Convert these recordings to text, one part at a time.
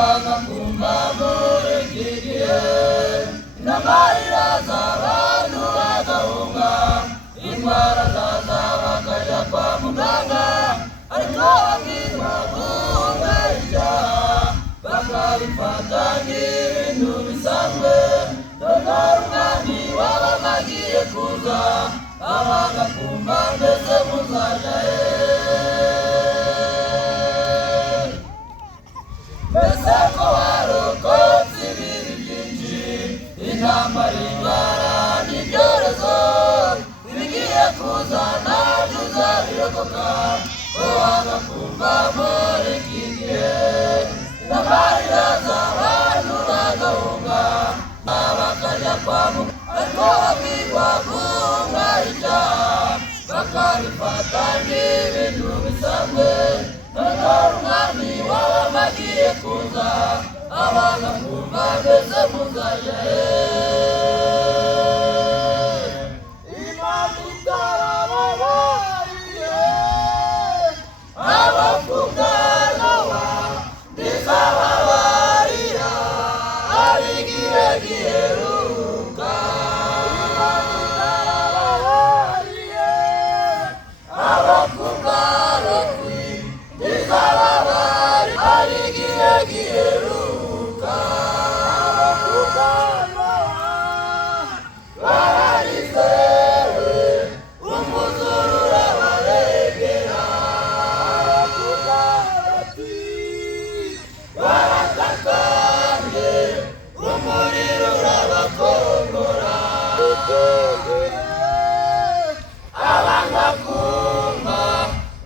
abagakumba muri iki gihe n'amarira z'abantu bagahunga, indwara zaza bakajya kwa muganga, ariko babwirwa guhungabanya bakabifata nk'ibintu bisanzwe. None umwami w'abami agiye kuza, abagakumba mbese muzaja he? Mbese ko warokotse ibibi byinshi, intambara, indwara n'ibyorezo bigiye kuza, nabyo uzabirokoka. Ko wagakumva muri iki gihe n'amarira z'abantu bagahunga, bakajya kwa muganga, ariko babwirwa guhungabanya bakabifata nk'ibintu bisanzwe. None umwami w'abami agiye kuza, abagakumba mbese muzaja he? Imana itarababariye abavuga Nowa, ntizababarira ab'igihe giheruka. Imana itarababariye abavuga Loti, ntizababarira ab'igihe giheruka. Abavuga Nowa bararizewe, umwuzure urabaregera. Abavuga Loti baratakanye, umuriro urabakongora. Abagakumba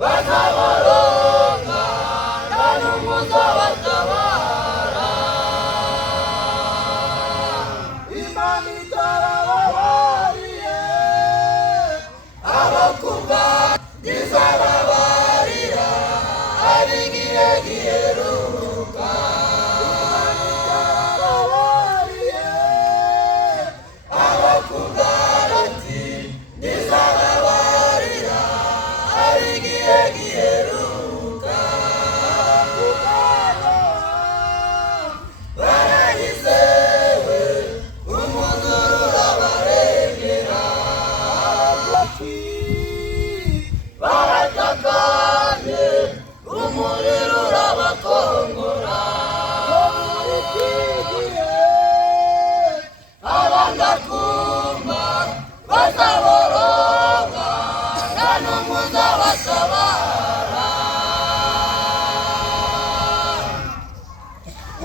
bazabaronga, nta n'umwe uzabatabara. Imana itarababariye abakumva, ntizababarira ab'igihe giheruka. Imana itarababariye abakumva Loti, ntizababarira ab'igihe giheruka. Bararizewe, umwuzure urabarengera. Baratakanye, umuriro urabakongora. Muri iki gihe abagakumba bazaboroga, nta n'umwe uzabatabara.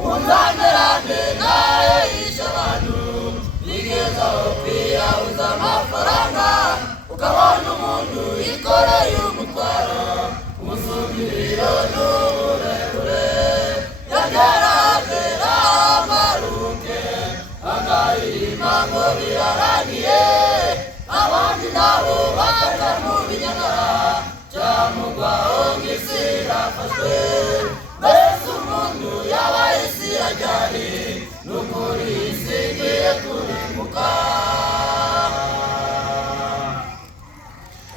Unzamerane nayo yishe abantu, bigezaho kwiyahuza amafaranga, ukabona umuntu yikoreye umutwaro umusumira n'uburebure. Yageragera amaruke, agahima ngo birarangiye, abandi nabo bakaja mu binyagara, cyamugwaho nk'isi irafashwe. Mbese umuntu yaba isi yajyari, n'ukuri isi igiye kurimbuka.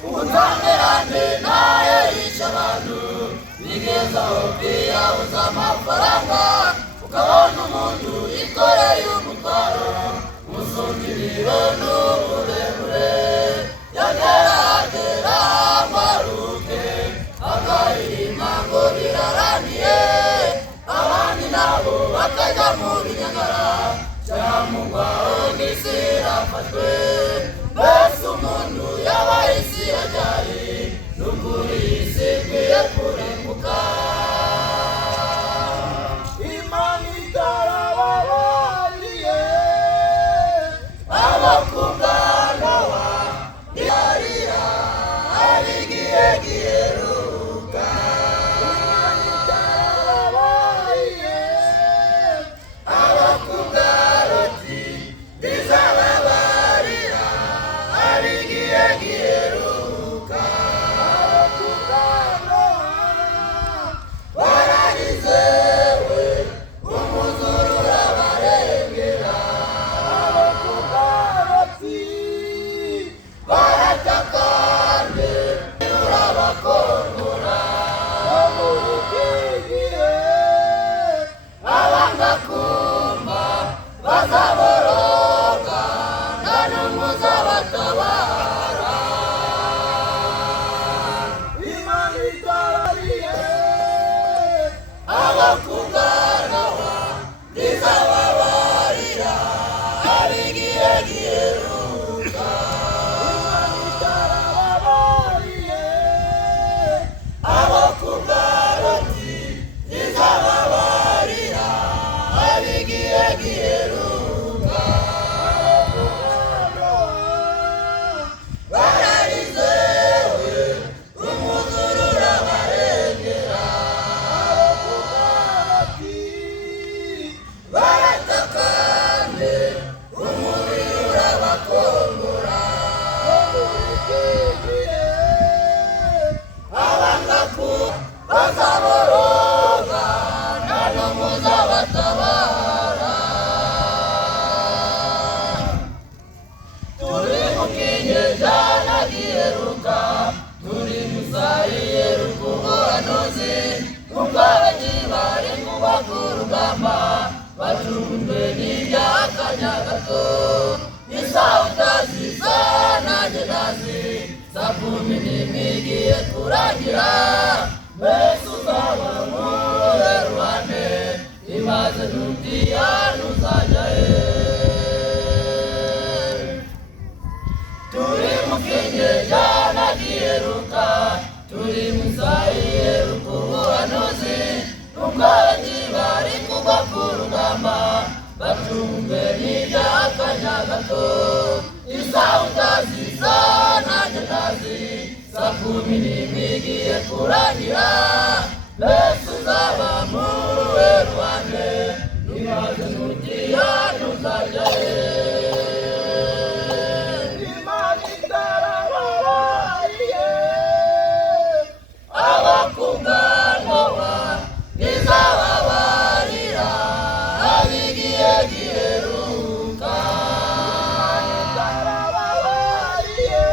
Unzamerane nayo yishe abantu, bigezaho kwiyahuza amafaranga, ukabona umuntu yikoreye umutwaro umusumba ibiro n'uburebure. Yageragera amaruke, agahima ngo birarangiye, abandi nabo bakajya mu binyagara, cyamugwaho nk'isi irafashwe. Mbese umuntu yaba isi yajyari, n'ukuri isi ikwiye kurimbuka. Imana itarababariye abakumva Nowa, ntibarira ab'igihe giheruka. gato isaha utaziza nanjye ntazi saa 10 n'imwe igiye kurangira mbese uzaba muri ruhande imaze n'ubwiya ntuzajya he turi mu kinyejana giheruka turi mu isaha iheruka ubuhanuzi ubwenge bari kugwa ku rugamba batumve n'iby'akanya gato isaha utaziza nanjye ntazi saa 10 n'imwe igiye kurangira mbese uzaba muri ruhande imaze n'ubwiya ntuzajya he Imana itarababariye abakunganowa izababarira abigiye giheruka itarababariye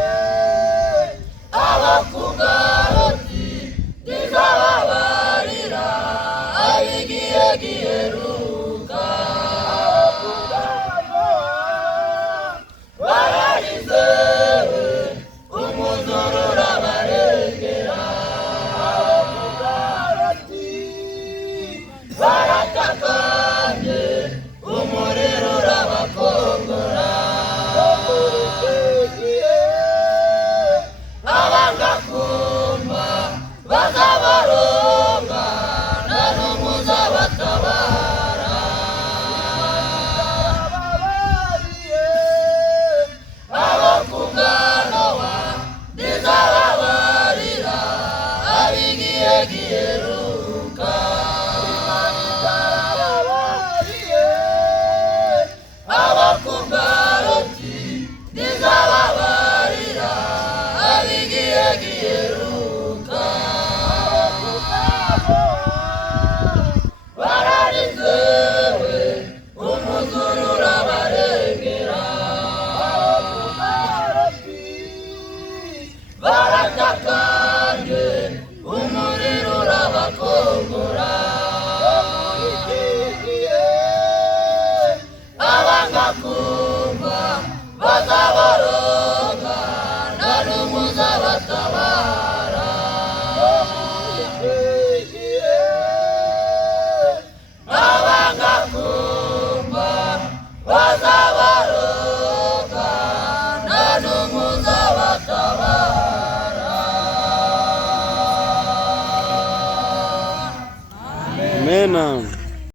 abakungaroti izababarira abigiye giheruka bararizewe umuzurura barengera baratakanye umuriro urabakongora abanga kumva bazabaronga nta n'umwe uzabatabara abakunganowa ntizababarira abigiye giheruka abakungaroti ntizababarira abigiye giheruka bararizewe umuzurura barengera baratakanye umuriro urabakongora abanga kumva